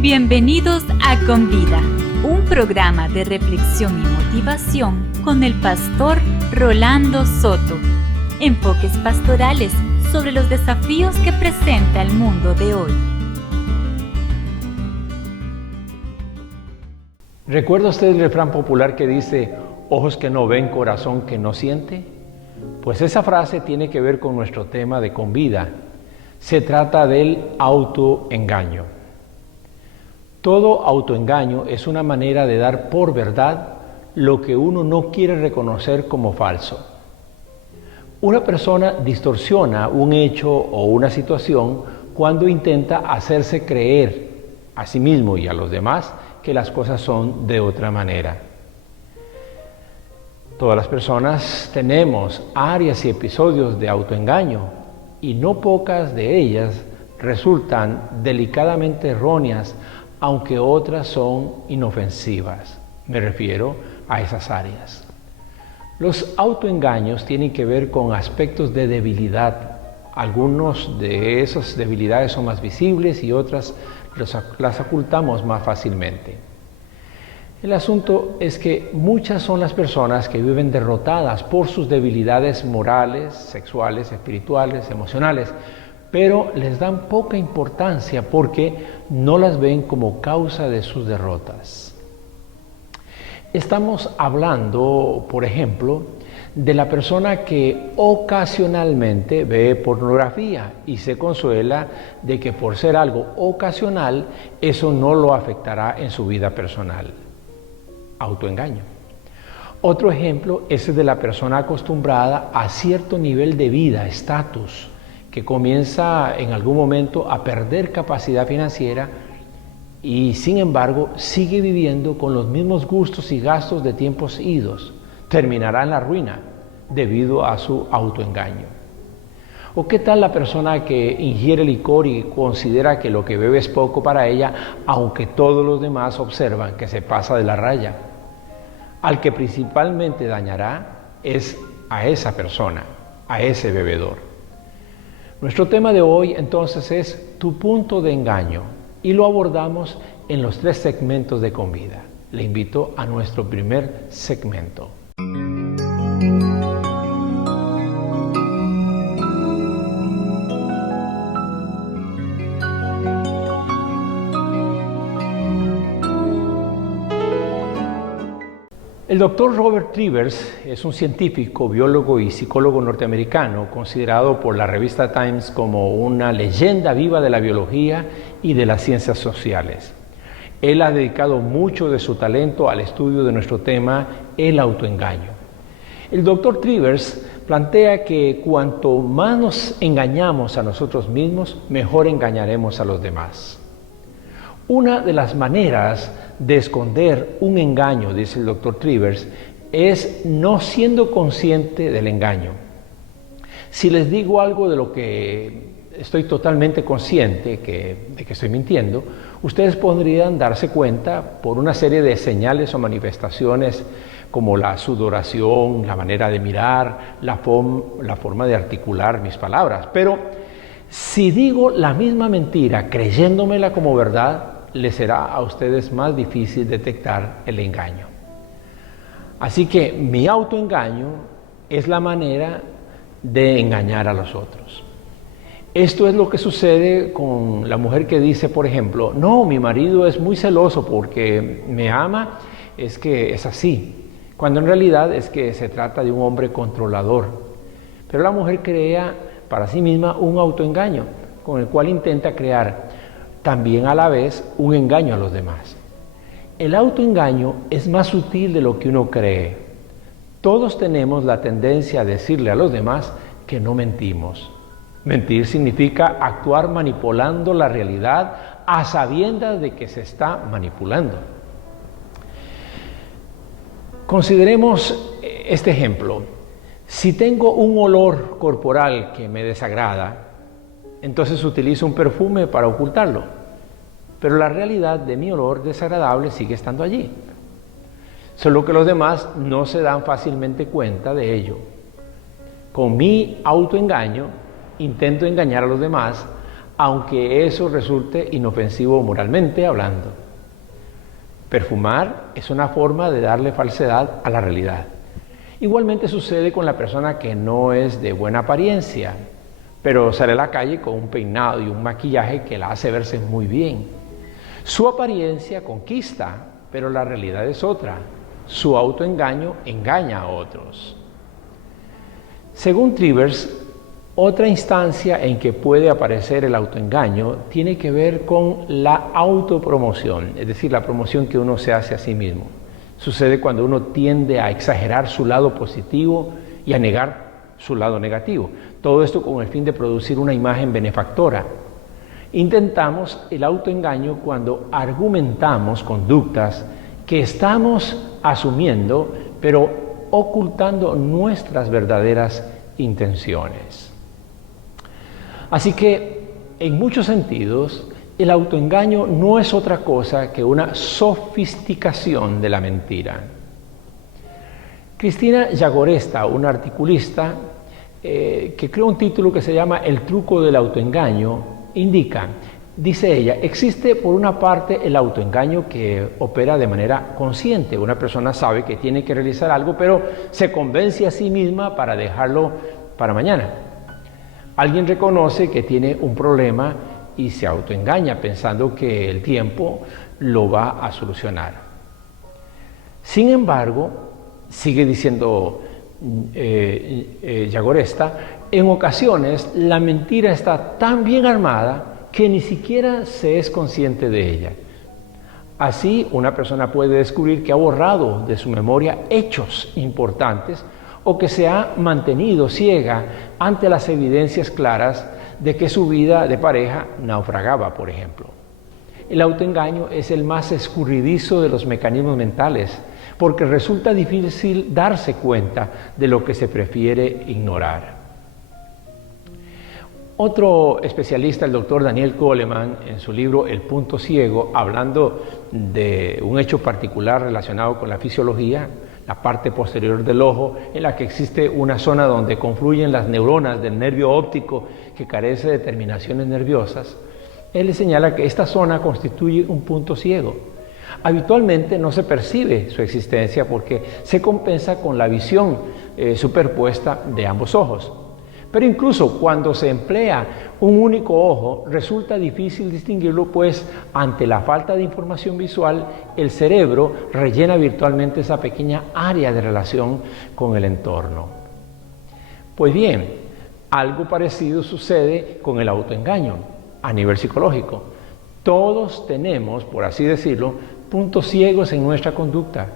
Bienvenidos a Con Vida, un programa de reflexión y motivación con el pastor Rolando Soto. Enfoques pastorales sobre los desafíos que presenta el mundo de hoy. ¿Recuerda usted el refrán popular que dice, ojos que no ven, corazón que no siente? Pues esa frase tiene que ver con nuestro tema de Con Vida. Se trata del autoengaño. Todo autoengaño es una manera de dar por verdad lo que uno no quiere reconocer como falso. Una persona distorsiona un hecho o una situación cuando intenta hacerse creer a sí mismo y a los demás que las cosas son de otra manera. Todas las personas tenemos áreas y episodios de autoengaño y no pocas de ellas resultan delicadamente erróneas, aunque otras son inofensivas. Me refiero a esas áreas. Los autoengaños tienen que ver con aspectos de debilidad. Algunos de esas debilidades son más visibles y otras las ocultamos más fácilmente. El asunto es que muchas son las personas que viven derrotadas por sus debilidades morales, sexuales, espirituales, emocionales, pero les dan poca importancia porque no las ven como causa de sus derrotas. Estamos hablando, por ejemplo, de la persona que ocasionalmente ve pornografía y se consuela de que por ser algo ocasional, eso no lo afectará en su vida personal. Autoengaño. Otro ejemplo es el de la persona acostumbrada a cierto nivel de vida, estatus, que comienza en algún momento a perder capacidad financiera y sin embargo sigue viviendo con los mismos gustos y gastos de tiempos idos. Terminará en la ruina debido a su autoengaño. ¿O qué tal la persona que ingiere licor y considera que lo que bebe es poco para ella, aunque todos los demás observan que se pasa de la raya? Al que principalmente dañará es a esa persona, a ese bebedor. Nuestro tema de hoy entonces es tu punto de engaño y lo abordamos en los 3 segmentos de Con Vida. Le invito a nuestro primer segmento. El doctor Robert Trivers es un científico, biólogo y psicólogo norteamericano considerado por la revista Times como una leyenda viva de la biología y de las ciencias sociales. Él ha dedicado mucho de su talento al estudio de nuestro tema, el autoengaño. El doctor Trivers plantea que cuanto más nos engañamos a nosotros mismos, mejor engañaremos a los demás. Una de las maneras de esconder un engaño, dice el doctor Trivers, es no siendo consciente del engaño. Si les digo algo de lo que estoy totalmente consciente de que estoy mintiendo, ustedes podrían darse cuenta por una serie de señales o manifestaciones como la sudoración, la manera de mirar, la forma de articular mis palabras. Pero si digo la misma mentira creyéndomela como verdad, les será a ustedes más difícil detectar el engaño. Así que mi autoengaño es la manera de engañar a los otros. Esto es lo que sucede con la mujer que dice, por ejemplo, no, mi marido es muy celoso porque me ama, es que es así, cuando en realidad es que se trata de un hombre controlador. Pero la mujer crea para sí misma un autoengaño con el cual intenta crear también a la vez un engaño a los demás. El autoengaño es más sutil de lo que uno cree. Todos tenemos la tendencia a decirle a los demás que no mentimos. Mentir significa actuar manipulando la realidad a sabiendas de que se está manipulando. Consideremos este ejemplo. Si tengo un olor corporal que me desagrada, entonces utilizo un perfume para ocultarlo. Pero la realidad de mi olor desagradable sigue estando allí. Solo que los demás no se dan fácilmente cuenta de ello. Con mi autoengaño intento engañar a los demás aunque eso resulte inofensivo moralmente hablando. Perfumar es una forma de darle falsedad a la realidad. Igualmente sucede con la persona que no es de buena apariencia, pero sale a la calle con un peinado y un maquillaje que la hace verse muy bien. Su apariencia conquista, pero la realidad es otra. Su autoengaño engaña a otros. Según Trivers, otra instancia en que puede aparecer el autoengaño tiene que ver con la autopromoción, es decir, la promoción que uno se hace a sí mismo. Sucede cuando uno tiende a exagerar su lado positivo y a negar su lado negativo. Todo esto con el fin de producir una imagen benefactora. Intentamos el autoengaño cuando argumentamos conductas que estamos asumiendo, pero ocultando nuestras verdaderas intenciones. Así que, en muchos sentidos, el autoengaño no es otra cosa que una sofisticación de la mentira. Cristina Llagoresta, una articulista que creó un título que se llama El truco del autoengaño, dice ella, existe por una parte el autoengaño que opera de manera consciente. Una persona sabe que tiene que realizar algo, pero se convence a sí misma para dejarlo para mañana. Alguien reconoce que tiene un problema y se autoengaña pensando que el tiempo lo va a solucionar. Sin embargo, sigue diciendo Llagoresta, en ocasiones la mentira está tan bien armada que ni siquiera se es consciente de ella. Así, una persona puede descubrir que ha borrado de su memoria hechos importantes o que se ha mantenido ciega ante las evidencias claras de que su vida de pareja naufragaba, por ejemplo. El autoengaño es el más escurridizo de los mecanismos mentales, porque resulta difícil darse cuenta de lo que se prefiere ignorar. Otro especialista, el doctor Daniel Goleman, en su libro El punto ciego, hablando de un hecho particular relacionado con la fisiología, la parte posterior del ojo, en la que existe una zona donde confluyen las neuronas del nervio óptico que carece de terminaciones nerviosas, él le señala que esta zona constituye un punto ciego. Habitualmente no se percibe su existencia porque se compensa con la visión superpuesta de ambos ojos. Pero incluso cuando se emplea un único ojo, resulta difícil distinguirlo, pues ante la falta de información visual, el cerebro rellena virtualmente esa pequeña área de relación con el entorno. Pues bien, algo parecido sucede con el autoengaño a nivel psicológico. Todos tenemos, por así decirlo, puntos ciegos en nuestra conducta.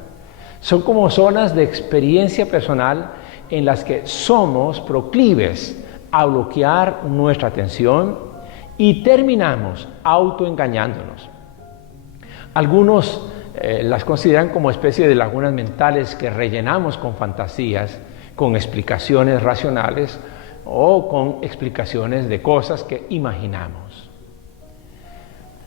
Son como zonas de experiencia personal en las que somos proclives a bloquear nuestra atención y terminamos autoengañándonos. Algunos las consideran como especie de lagunas mentales que rellenamos con fantasías, con explicaciones racionales o con explicaciones de cosas que imaginamos.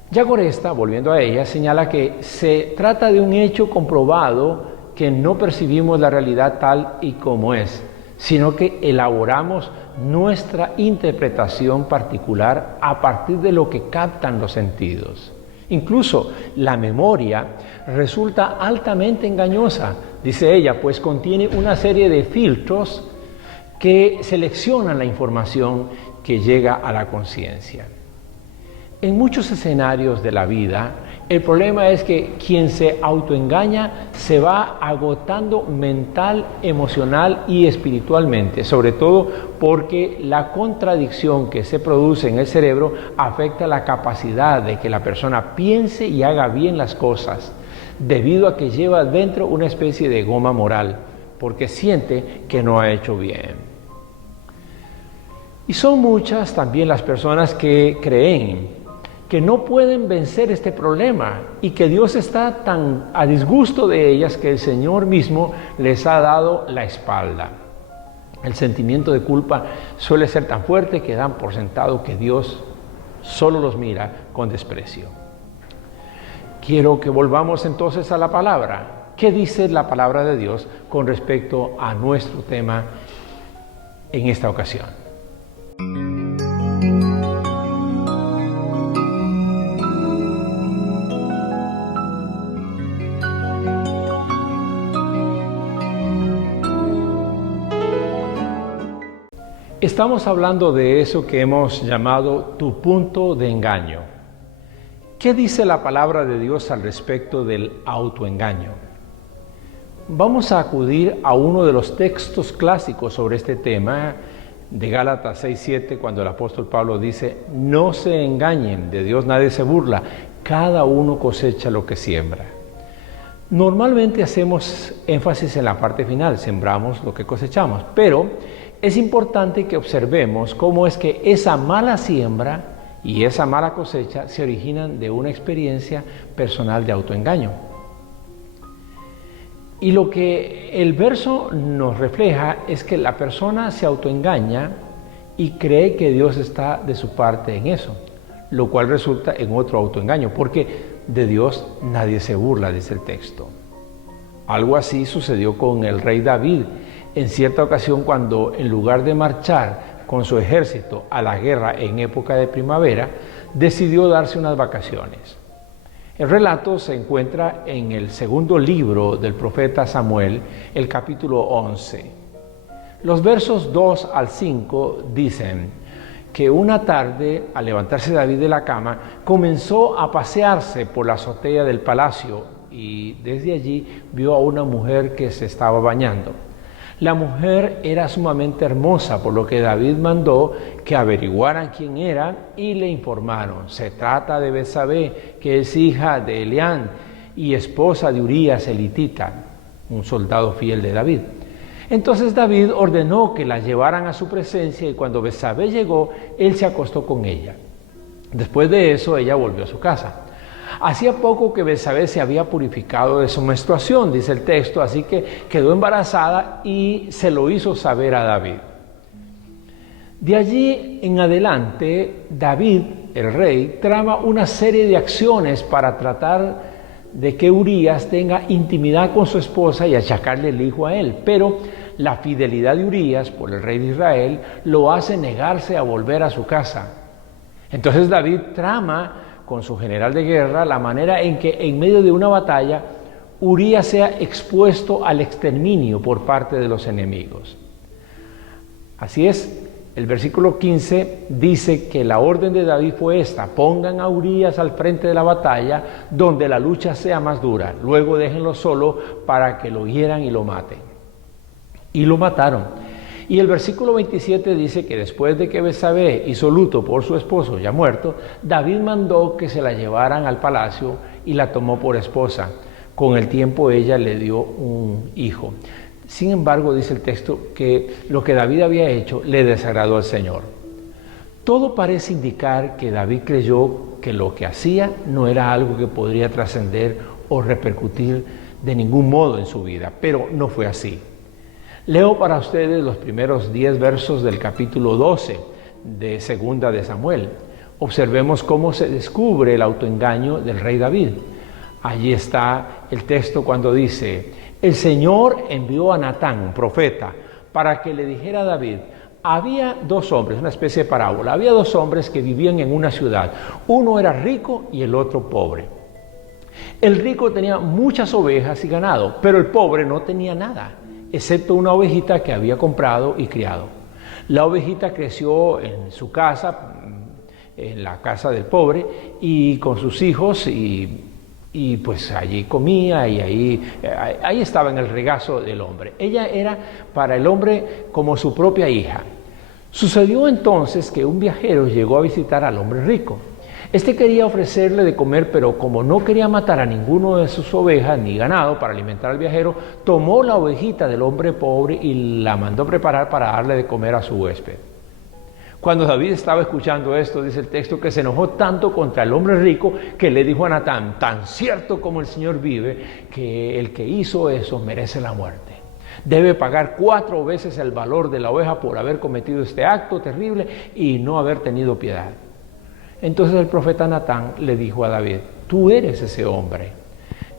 Llagoresta, volviendo a ella, señala que se trata de un hecho comprobado que no percibimos la realidad tal y como es, sino que elaboramos nuestra interpretación particular a partir de lo que captan los sentidos. Incluso la memoria resulta altamente engañosa, dice ella, pues contiene una serie de filtros que seleccionan la información que llega a la conciencia. En muchos escenarios de la vida, el problema es que quien se autoengaña se va agotando mental, emocional y espiritualmente, sobre todo porque la contradicción que se produce en el cerebro afecta la capacidad de que la persona piense y haga bien las cosas, debido a que lleva dentro una especie de goma moral, porque siente que no ha hecho bien. Y son muchas también las personas que creen que no pueden vencer este problema y que Dios está tan a disgusto de ellas que el Señor mismo les ha dado la espalda. El sentimiento de culpa suele ser tan fuerte que dan por sentado que Dios solo los mira con desprecio. Quiero que volvamos entonces a la palabra. ¿Qué dice la palabra de Dios con respecto a nuestro tema en esta ocasión? Estamos hablando de eso que hemos llamado tu punto de engaño. ¿Qué dice la palabra de Dios al respecto del autoengaño? Vamos a acudir a uno de los textos clásicos sobre este tema, de Gálatas 6:7, cuando el apóstol Pablo dice: no se engañen, de Dios nadie se burla, cada uno cosecha lo que siembra. Normalmente hacemos énfasis en la parte final, sembramos lo que cosechamos, pero es importante que observemos cómo es que esa mala siembra y esa mala cosecha se originan de una experiencia personal de autoengaño. Y lo que el verso nos refleja es que la persona se autoengaña y cree que Dios está de su parte en eso, lo cual resulta en otro autoengaño, porque de Dios nadie se burla, dice el texto. Algo así sucedió con el rey David en cierta ocasión, cuando en lugar de marchar con su ejército a la guerra en época de primavera, decidió darse unas vacaciones. El relato se encuentra en el segundo libro del profeta Samuel, el capítulo 11. Los versos 2 al 5 dicen que una tarde, al levantarse David de la cama, comenzó a pasearse por la azotea del palacio y desde allí vio a una mujer que se estaba bañando. La mujer era sumamente hermosa, por lo que David mandó que averiguaran quién era y le informaron: se trata de Betsabé, que es hija de Elián y esposa de Urías el hitita, un soldado fiel de David. Entonces David ordenó que la llevaran a su presencia, y cuando Betsabé llegó, él se acostó con ella. Después de eso, ella volvió a su casa. Hacía poco que Betsabé se había purificado de su menstruación, dice el texto, así que quedó embarazada y se lo hizo saber a David. De allí en adelante, David, el rey, trama una serie de acciones para tratar de que Urías tenga intimidad con su esposa y achacarle el hijo a él, pero la fidelidad de Urías por el rey de Israel lo hace negarse a volver a su casa. Entonces David trama con su general de guerra la manera en que en medio de una batalla Urías sea expuesto al exterminio por parte de los enemigos. Así es, el versículo 15 dice que la orden de David fue esta: pongan a Urías al frente de la batalla donde la lucha sea más dura, luego déjenlo solo para que lo hieran y lo maten. Y lo mataron. Y el versículo 27 dice que después de que Betsabé hizo luto por su esposo ya muerto, David mandó que se la llevaran al palacio y la tomó por esposa. Con el tiempo ella le dio un hijo. Sin embargo, dice el texto que lo que David había hecho le desagradó al Señor. Todo parece indicar que David creyó que lo que hacía no era algo que podría trascender o repercutir de ningún modo en su vida, pero no fue así. Leo para ustedes los primeros 10 versos del capítulo 12 de Segunda de Samuel. Observemos cómo se descubre el autoengaño del rey David. Allí está el texto cuando dice: el Señor envió a Natán, un profeta, para que le dijera a David: había dos hombres, una especie de parábola, había dos hombres que vivían en una ciudad. Uno era rico y el otro pobre. El rico tenía muchas ovejas y ganado, pero el pobre no tenía nada, excepto una ovejita que había comprado y criado. La ovejita creció en su casa, en la casa del pobre, y con sus hijos, y pues allí comía, y ahí estaba en el regazo del hombre. Ella era para el hombre como su propia hija. Sucedió entonces que un viajero llegó a visitar al hombre rico. Este quería ofrecerle de comer, pero como no quería matar a ninguno de sus ovejas ni ganado para alimentar al viajero, tomó la ovejita del hombre pobre y la mandó preparar para darle de comer a su huésped. Cuando David estaba escuchando esto, dice el texto, que se enojó tanto contra el hombre rico que le dijo a Natán: tan cierto como el Señor vive, que el que hizo eso merece la muerte. Debe pagar 4 veces el valor de la oveja por haber cometido este acto terrible y no haber tenido piedad. Entonces el profeta Natán le dijo a David: tú eres ese hombre.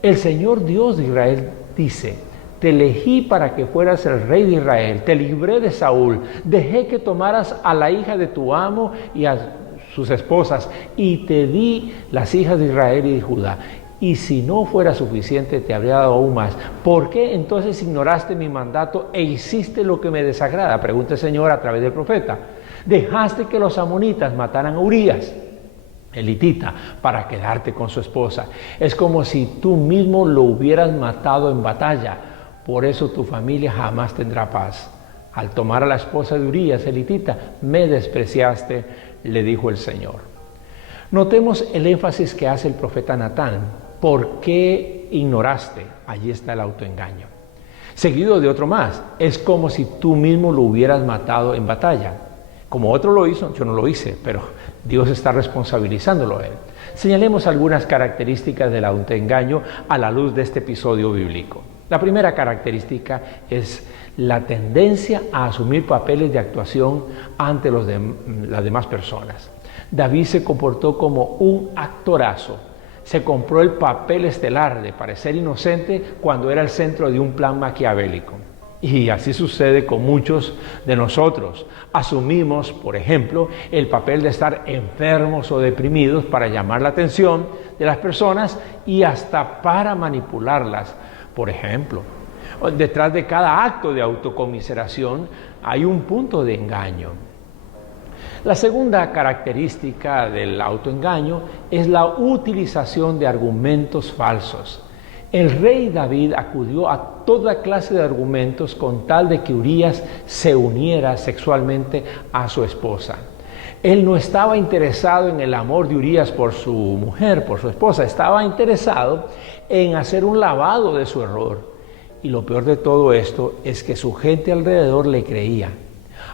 El Señor Dios de Israel dice: te elegí para que fueras el rey de Israel, te libré de Saúl, dejé que tomaras a la hija de tu amo y a sus esposas, y te di las hijas de Israel y de Judá. y si no fuera suficiente te habría dado aún más. ¿Por qué entonces ignoraste mi mandato e hiciste lo que me desagrada? Pregunta el Señor a través del profeta. Dejaste que los amonitas mataran a Urías, el hitita, para quedarte con su esposa. Es como si tú mismo lo hubieras matado en batalla. Por eso tu familia jamás tendrá paz. Al tomar a la esposa de Urías, el hitita, me despreciaste, le dijo el Señor. Notemos el énfasis que hace el profeta Natán. ¿Por qué ignoraste? Allí está el autoengaño. Seguido de otro más. Es como si tú mismo lo hubieras matado en batalla. Como otro lo hizo, yo no lo hice, pero Dios está responsabilizándolo a él. Señalemos algunas características del autoengaño a la luz de este episodio bíblico. La primera característica es la tendencia a asumir papeles de actuación ante las demás personas. David se comportó como un actorazo. Se compró el papel estelar de parecer inocente cuando era el centro de un plan maquiavélico. Y así sucede con muchos de nosotros. Asumimos, por ejemplo, el papel de estar enfermos o deprimidos para llamar la atención de las personas y hasta para manipularlas. Por ejemplo, detrás de cada acto de autocomiseración hay un punto de engaño. La segunda característica del autoengaño es la utilización de argumentos falsos. El rey David acudió a toda clase de argumentos con tal de que Urías se uniera sexualmente a su esposa. Él no estaba interesado en el amor de Urías por su mujer, por su esposa, estaba interesado en hacer un lavado de su error. Y lo peor de todo esto es que su gente alrededor le creía.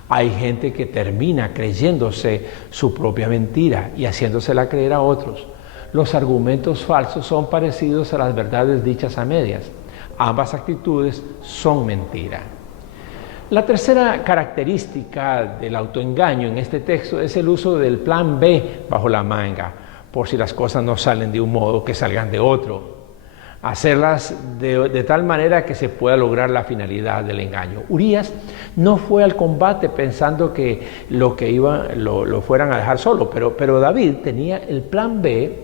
Hay gente que termina creyéndose su propia mentira y haciéndosela creer a otros. Los argumentos falsos son parecidos a las verdades dichas a medias. Ambas actitudes son mentira. La tercera característica del autoengaño en este texto es el uso del plan B bajo la manga, por si las cosas no salen de un modo, que salgan de otro. Hacerlas de tal manera que se pueda lograr la finalidad del engaño. Urías no fue al combate pensando que lo fueran a dejar solo, pero David tenía el plan B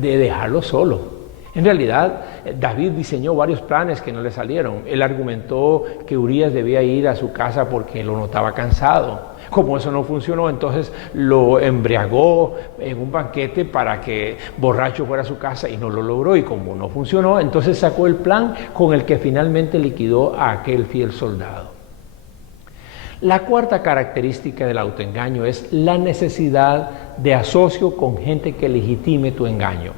de dejarlo solo. En realidad, David diseñó varios planes que no le salieron. Él argumentó que Urías debía ir a su casa porque lo notaba cansado. Como eso no funcionó, entonces lo embriagó en un banquete para que borracho fuera a su casa y no lo logró. Y como no funcionó, entonces sacó el plan con el que finalmente liquidó a aquel fiel soldado. La cuarta característica del autoengaño es la necesidad de asocio con gente que legitime tu engaño.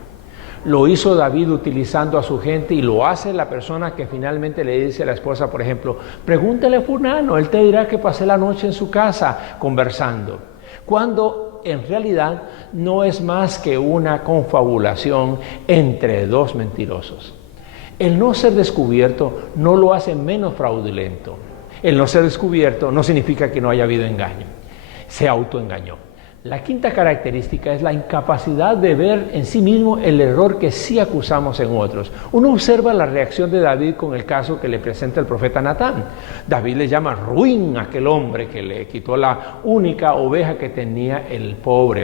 Lo hizo David utilizando a su gente y lo hace la persona que finalmente le dice a la esposa, por ejemplo, pregúntale a fulano, él te dirá que pasé la noche en su casa conversando. Cuando en realidad no es más que una confabulación entre dos mentirosos. El no ser descubierto no lo hace menos fraudulento. El no ser descubierto no significa que no haya habido engaño. Se autoengañó. La quinta característica es la incapacidad de ver en sí mismo el error que sí acusamos en otros. Uno observa la reacción de David con el caso que le presenta el profeta Natán. David le llama ruin a aquel hombre que le quitó la única oveja que tenía el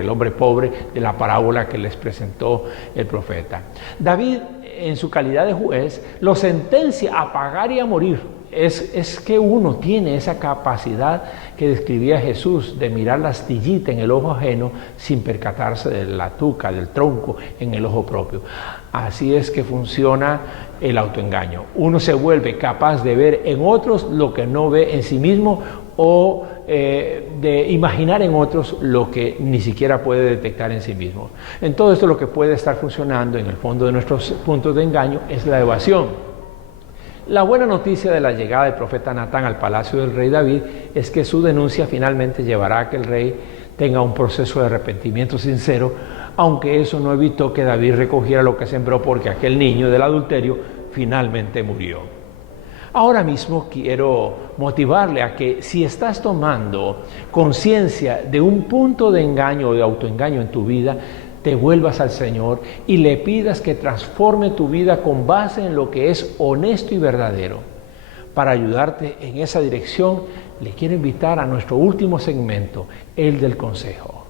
hombre pobre de la parábola que les presentó el profeta. David, en su calidad de juez, lo sentencia a pagar y a morir. Es que uno tiene esa capacidad que describía Jesús de mirar la astillita en el ojo ajeno sin percatarse de la tuca, del tronco en el ojo propio. Así es que funciona el autoengaño. Uno se vuelve capaz de ver en otros lo que no ve en sí mismo o de imaginar en otros lo que ni siquiera puede detectar en sí mismo. En todo esto lo que puede estar funcionando en el fondo de nuestros puntos de engaño es la evasión. La buena noticia de la llegada del profeta Natán al palacio del rey David es que su denuncia finalmente llevará a que el rey tenga un proceso de arrepentimiento sincero, aunque eso no evitó que David recogiera lo que sembró, porque aquel niño del adulterio finalmente murió. Ahora mismo quiero motivarle a que si estás tomando conciencia de un punto de engaño o de autoengaño en tu vida, te vuelvas al Señor y le pidas que transforme tu vida con base en lo que es honesto y verdadero. Para ayudarte en esa dirección, le quiero invitar a nuestro último segmento, el del consejo.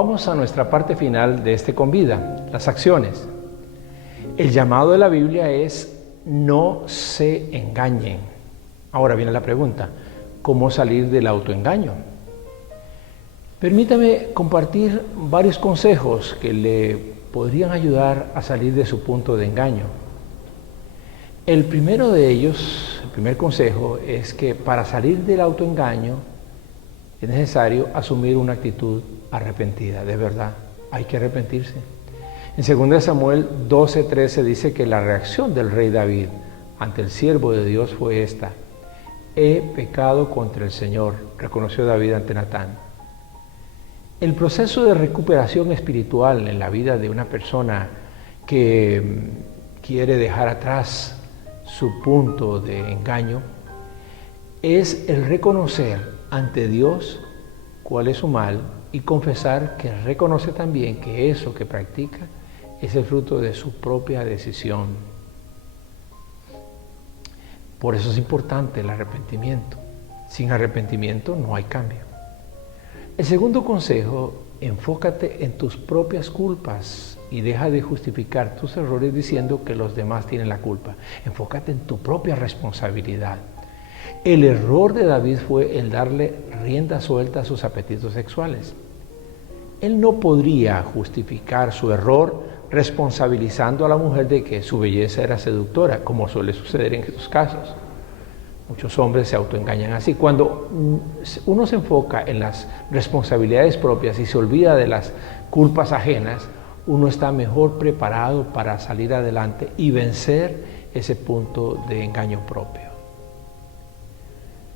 vamos a nuestra parte final de este Con Vida, las acciones. El llamado de la Biblia es no se engañen. Ahora viene la pregunta, ¿cómo salir del autoengaño? Permítame compartir varios consejos que le podrían ayudar a salir de su punto de engaño. El primero de ellos, el primer consejo, es que para salir del autoengaño es necesario asumir una actitud arrepentida. De verdad, hay que arrepentirse. En 2 Samuel 12:13 dice que la reacción del rey David ante el siervo de Dios fue esta: he pecado contra el Señor, reconoció David ante Natán. El proceso de recuperación espiritual en la vida de una persona que quiere dejar atrás su punto de engaño es el reconocer ante Dios cuál es su mal y confesar que reconoce también que eso que practica es el fruto de su propia decisión. Por eso es importante el arrepentimiento. Sin arrepentimiento no hay cambio. El segundo consejo, enfócate en tus propias culpas y deja de justificar tus errores diciendo que los demás tienen la culpa. Enfócate en tu propia responsabilidad. El error de David fue el darle rienda suelta a sus apetitos sexuales. Él no podría justificar su error responsabilizando a la mujer de que su belleza era seductora, como suele suceder en estos casos. Muchos hombres se autoengañan así. Cuando uno se enfoca en las responsabilidades propias y se olvida de las culpas ajenas, uno está mejor preparado para salir adelante y vencer ese punto de engaño propio.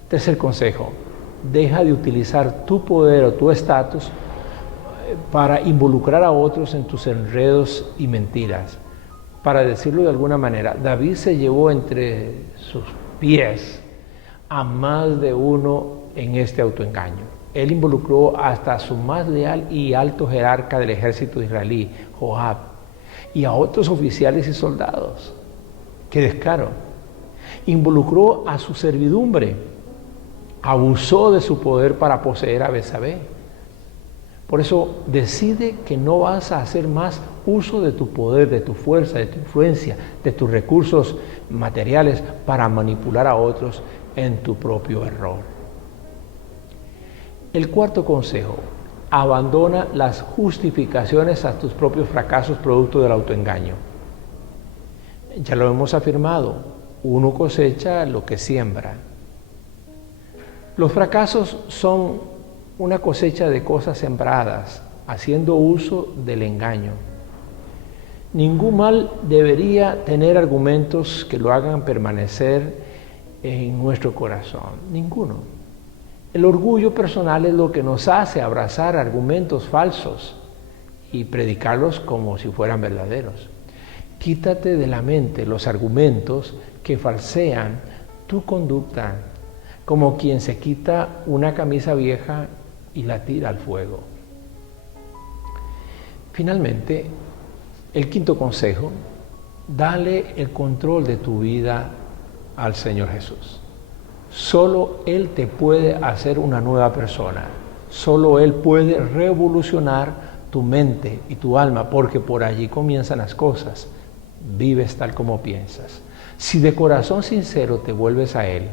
Tercer consejo, deja de utilizar tu poder o tu estatus para involucrar a otros en tus enredos y mentiras. Para decirlo de alguna manera, David se llevó entre sus pies a más de uno en este autoengaño. Él involucró hasta a su más leal y alto jerarca del ejército israelí, Joab, y a otros oficiales y soldados. ¡Qué descaro! Involucró a su servidumbre, abusó de su poder para poseer a Betsabé. Por eso decide que no vas a hacer más uso de tu poder, de tu fuerza, de tu influencia, de tus recursos materiales para manipular a otros en tu propio error. El cuarto consejo, abandona las justificaciones a tus propios fracasos producto del autoengaño. Ya lo hemos afirmado, uno cosecha lo que siembra. Los fracasos son una cosecha de cosas sembradas, haciendo uso del engaño. Ningún mal debería tener argumentos que lo hagan permanecer en nuestro corazón, ninguno. El orgullo personal es lo que nos hace abrazar argumentos falsos y predicarlos como si fueran verdaderos. Quítate de la mente los argumentos que falsean tu conducta, como quien se quita una camisa vieja y la tira al fuego. Finalmente, el quinto consejo, dale el control de tu vida al Señor Jesús. Solo Él te puede hacer una nueva persona. Solo Él puede revolucionar tu mente y tu alma, porque por allí comienzan las cosas. Vives tal como piensas. Si de corazón sincero te vuelves a Él,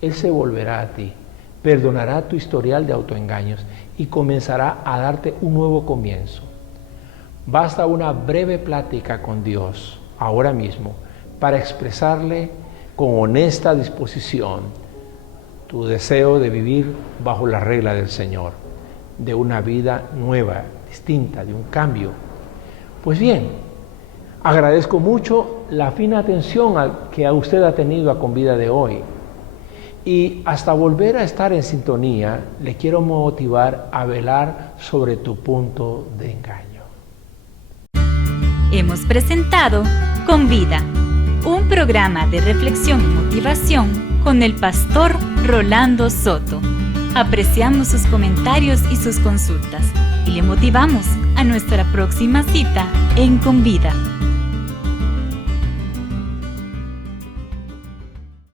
Él se volverá a ti, perdonará tu historial de autoengaños y comenzará a darte un nuevo comienzo. Basta una breve plática con Dios ahora mismo para expresarle con honesta disposición tu deseo de vivir bajo la regla del Señor, de una vida nueva, distinta, de un cambio. Pues bien, agradezco mucho la fina atención que usted ha tenido a Con Vida de hoy. Y hasta volver a estar en sintonía, le quiero motivar a velar sobre tu punto de engaño. Hemos presentado Con Vida, un programa de reflexión y motivación con el pastor Rolando Soto. Apreciamos sus comentarios y sus consultas y le motivamos a nuestra próxima cita en Con Vida.